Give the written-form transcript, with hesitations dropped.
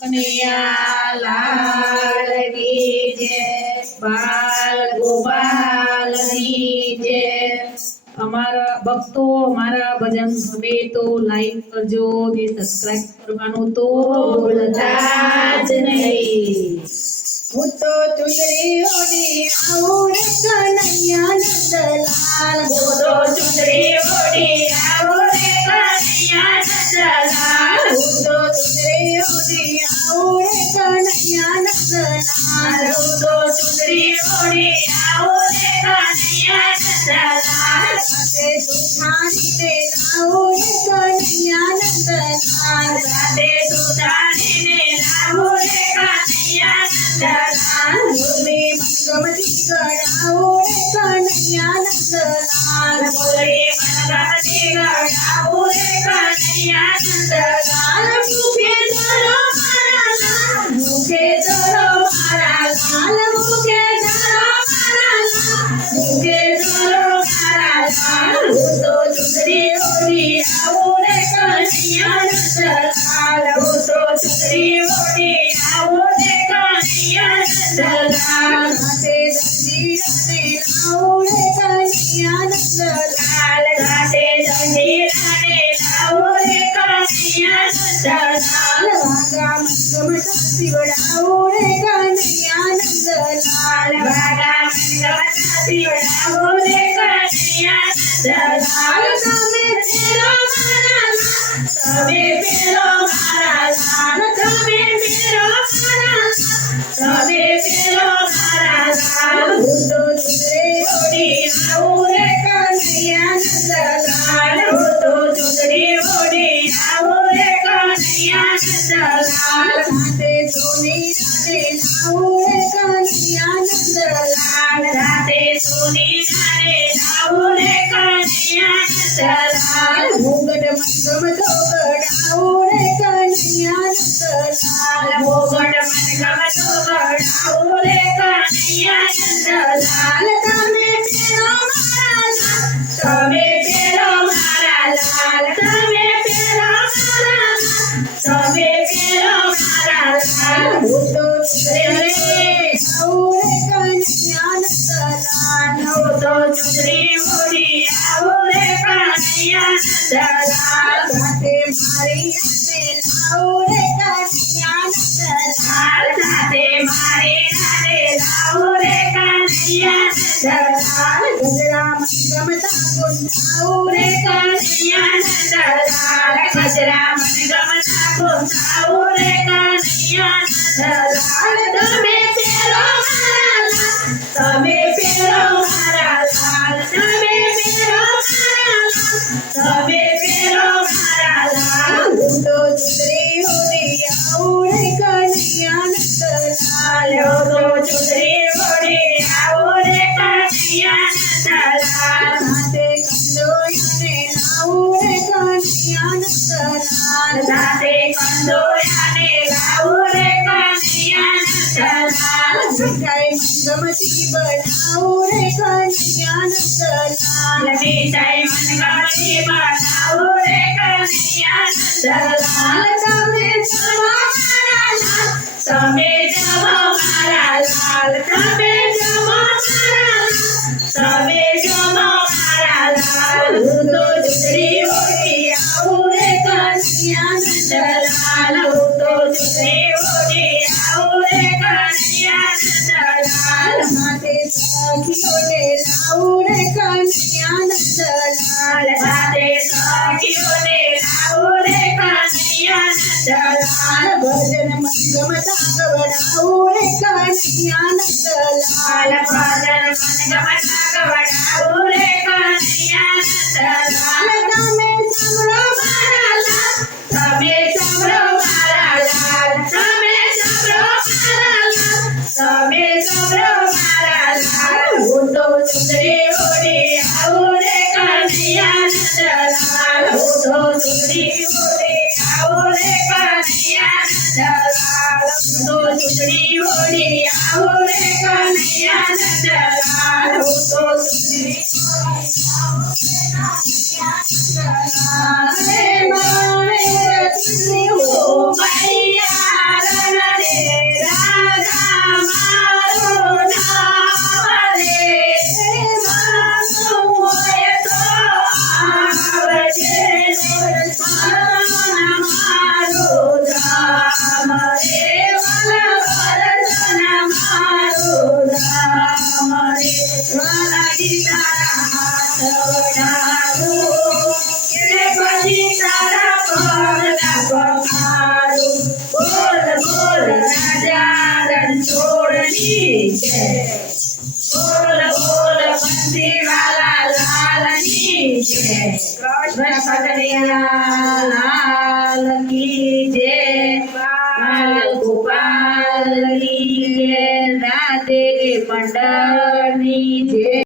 કનૈયા લાલ કી જય, બાલ ગોપાલની જય। અમારા ભક્તો અમારા ભજન ગમે તો લાઈક કરજો ને સબસ્ક્રાઇબ કરવાનું તો ભૂલતા જ નહીં। હું તો ચુંદડી ઓઢી આવું રે કનૈયા નંદલાલ, હું તો ચુંદડી ઓઢી આવું રે કનૈયા નંદલાલ, હું તો ચુંદડી ઓઢી આવું રે કનૈયા નંદલાલ, હું તો ચુંદડી ઓઢી આવું રે કનૈયા નંદલાલ, સાથે સુથારીને લાવું રે કનૈયા નંદલાલ, સાથે સુધારીને લાવું રે કનૈયા નંદલાલ, મુરલી મનગમતી ગળાવું રે કનૈયા નંદલાલ, મુરલી મનગમતી ગળાવું રે કનૈયા નંદલાલ, મુખે ધરો મારા લાલ, મુખે ધરો મારા લાલ, મુખે ધરો મારા લાલ, મુખે ધરો મારા લાલ, હું તો ચુંદડી ઓઢી આવું રે કનૈયા નંદલાલ, હું તો ચુંદડી ઓઢી આવું રે કનૈયા નંદલાલ, સાથે દંડીરાને લાવું રે કનૈયા નંદલાલ, સાથે દંડીરાને લાવું રે કનૈયા નંદલાલ, વાગા મનગમતા શિવડાવું રે કનૈયા નંદલાલ, વાગા મનગમતા શિવડાવું રે કનૈયા નંદલાલ, તમે ફેરો મારા લાલ, તમે ફેરો મારા લાલ, તમે ફેરો મારા લાલ, તમે ફેરો મારા લાલ, હું તો ચુંદડી ઓઢી આવું રે કનૈયા નંદલાલ, હું તો ચુંદડી ઓઢી આવું રે કનૈયા નંદલાલ, સાથે સોનીરાને લાવું રે કનૈયા નંદલાલ, સાથે સોનીરાને લાવું રે કનૈયા નંદલાલ, મુગટ મનગમતો ગળાવું રે કનૈયા નંદલાલ, મોગટ મનગમતો ગળાવું રે કનૈયા નંદલાલ, તમે ફેરો મારા લાલ, તમે ફેરો મારા લાલ, તમે ફેરો મારા લાલ, તમે ફેરો મારા લાલ, હું તો ચુંદડી લાવું રે કનૈયા નંદલાલ, હું તો ચુંદડી ઓઢી આવું રે કનૈયા નંદલાલ, સાથે મારી હાથે લાવું રે કનૈયા નંદલાલ, સાથે મારી રાને લાવું રે કનૈયા નંદલાલ, ગજરા મનગમતા ગુંજાવું રે કનૈયા નંદલાલ, ગજરા મનગમતા ગોંધાવું રે કનૈયા નંદલાલ, તમે ફેરો મારા લાલ, તમે ફેરો મારા લાલ, તમે ફેરો મારા લાલ, તમે ફેરો મારા લાલ, હું તો ચુંદડી ઓઢી આવું રે કનૈયા નંદલાલ, હું તો ચુંદડી ઓઢી આવું રે કનૈયા નંદલાલ, સાથે કંદોયાને લાવું રે કનૈયા નંદલાલ, સાથે કંદોયાને લાવું રે કનૈયા નંદલાલ, મીઠાઈ મનગમતી બનાવું રે કનૈયા નંદલાલ, મીઠાઈ મનગમતી બનાવું રે કનૈયા નંદલાલ, તમે જમો મારા લાલ, તમે જમો મારા લાલ, તમે જમો મારા લાલ, તમે જમો મારા લાલ, હું તો ચુંદડી ઓઢી આવું રે કનૈયા નંદલાલ, હું તો ચુંદડી ઓઢી આવું રે કનૈયા નંદલાલ, સાથે સખીઓને લાવું રે કનૈયા નંદલાલ, સાથે સખીઓને લાવું રે કનૈયા નંદલાલ, ભજન મનગમતા ગવડાવું રે કનૈયા નંદલાલ, ભજન મનગમતા ગવડાવું રે કનૈયા નંદલાલ, તમે સાંભળો મારા લાલ, તમે સાંભળો મારા લાલ, તમે સાંભળો મારા લાલ, તમે સાંભળો મારા લાલ, હું તો ચુંદડી ઓઢી આવું રે કનૈયા નંદલાલ, હું તો ચુંદડી ઓઢી આવું રે કનૈયા નંદલાલ, હું તો ચુંદડી ઓઢી આવું રે કનૈયા નંદલાલ, હું તો ચુંદડી ઓઢી આવું રે કનૈયા નંદલાલ, રે મારે ચુંદડી ઓ મૈયા જય. કૃષ્ણ કનૈયા લાલ કી જય.